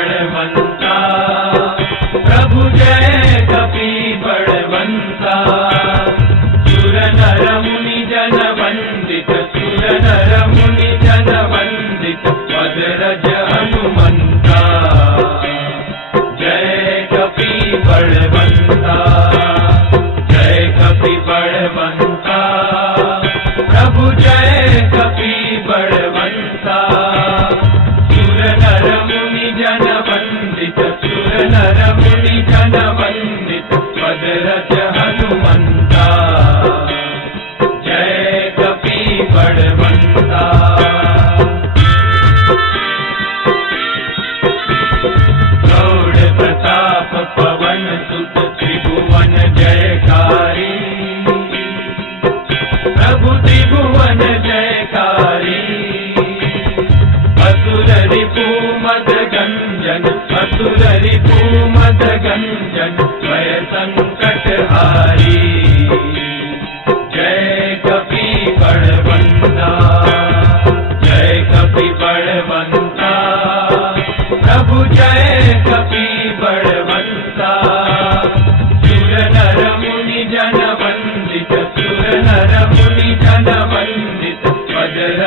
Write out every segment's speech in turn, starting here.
மணமன் Dada,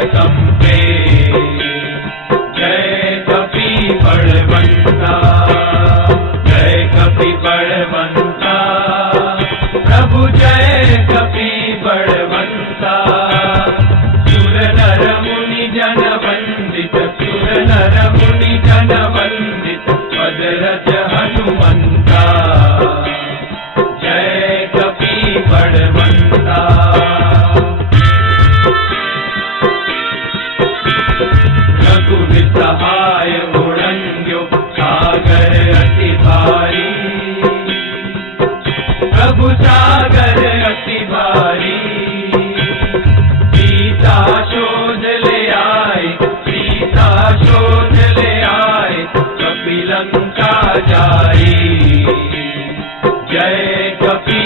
Jamaica. Kachari जय कपी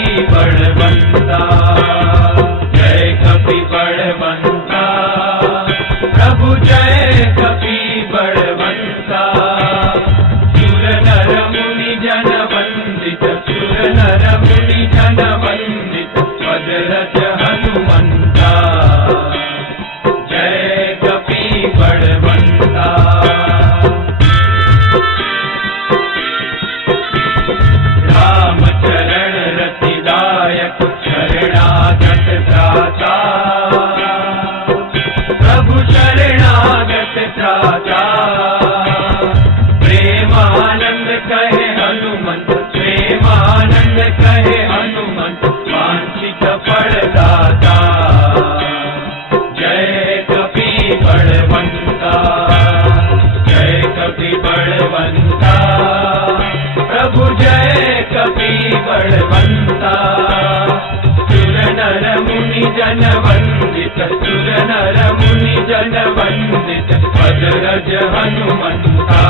वंदित बजरज हनुमंता।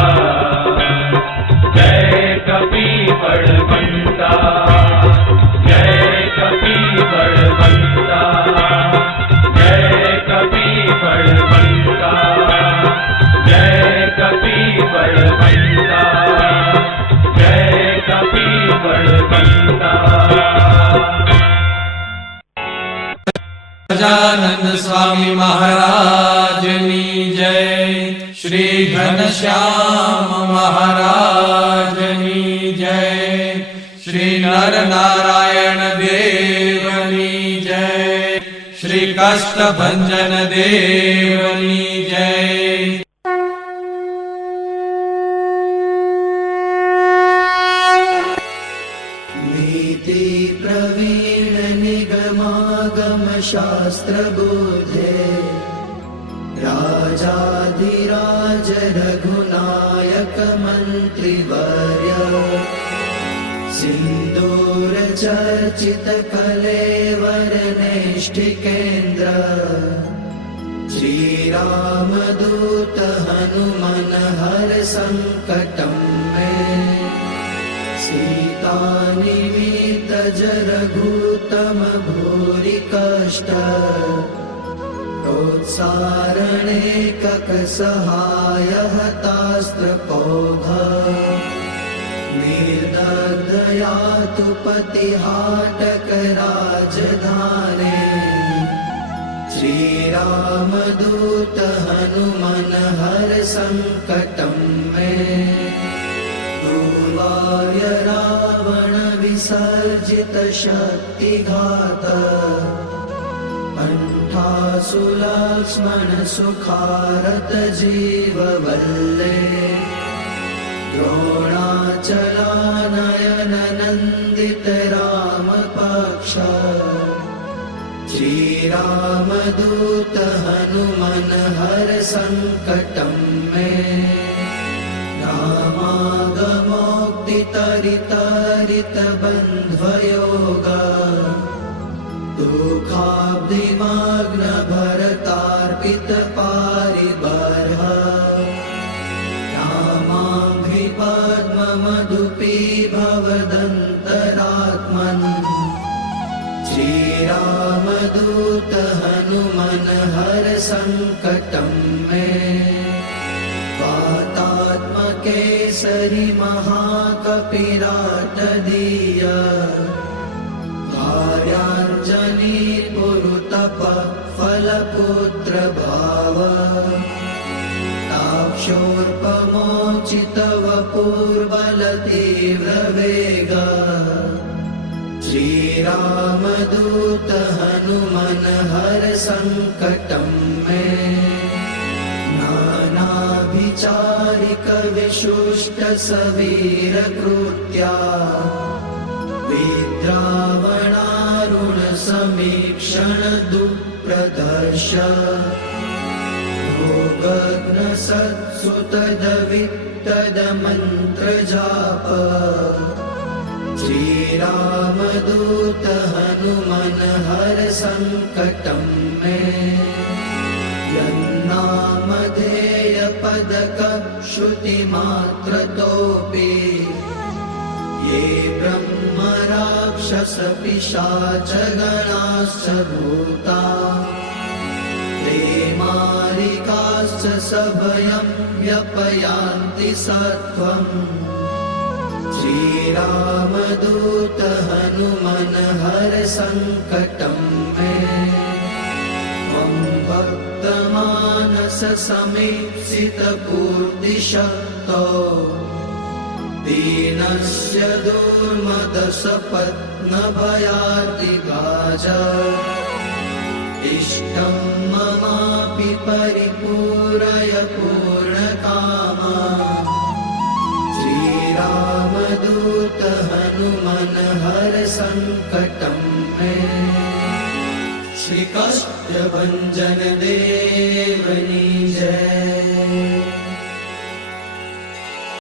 जय कपी बड़वंता जय कपी बड़वंता गजानन स्वामी महाराज। श्याम महाराजनी जय। श्री नर नारायण देवनी जय। श्री कष्ट भंजन देवनी जय। नीति प्रवीण निगमागम शास्त्र बोधे। राजाधिरा रघुनायकमन्त्रिवर्य। सिन्दूरचर्चितकलेवरनेष्ठिकेन्द्र। श्रीरामदूतहनुमनहर सङ्कटं मे। सीतानिमितजरघूतमभूरि कष्ट ककसहाय हतास्त्रपौघ निर्दया तु पतिहाटकराजधाने। श्रीरामदूत हनुमन हर सङ्कटं मे। पूर्वाय रावण विसर्जित शक्तिघात जीववल्ले द्रोणाचलानयन नन्दित रामपक्ष श्रीरामदूत हनुमन हर सङ्कटं मे। रामागमोक्तितरितरित बन्ध्वयोग दुःखाब्धिमाग्न भरतार्पित पारिबर्ह रामाङ्घ्रि पद्ममधुपी भवदन्तरात्मन् श्रीरामदूत हनुमन हर सङ्कटं मे। वातात्मकेसरि महाकपिराटदीय कार्याञ्जनी पुरुतप फलपुत्र भाव ताक्षोर्पमोचितव पूर्वलतीव्रवेग श्रीरामदूत हनुमन हर सङ्कटं मे नानाभिचारिक विशुष्ट सवीरकृत्या विद्रावणारुण समीक्षण दुःप्रदर्श भोगग्न सत्सुतदवित्तदमन्त्रजाप श्रीरामदूत हनुमन हर सङ्कटं मे यन्नामधेय पदक श्रुतिमात्रतोऽपि ये ब्रह्म राक्षस पिशाच गणाश्च भूता। ते मारिकाश्च सभयं व्यपयान्ति सत्त्वम्। श्रीरामदूत हनुमन हर सङ्कटं मे। त्वं भक्तमानस समीप्सितपूर्तिशक्तो दीनस्य दुर्मदसपत्नभयातिगाज इष्टं ममापि परिपूरय पूर्णकामा। श्रीरामदूत हनुमन हर सङ्कटं मे श्रीकाष्ठभञ्जन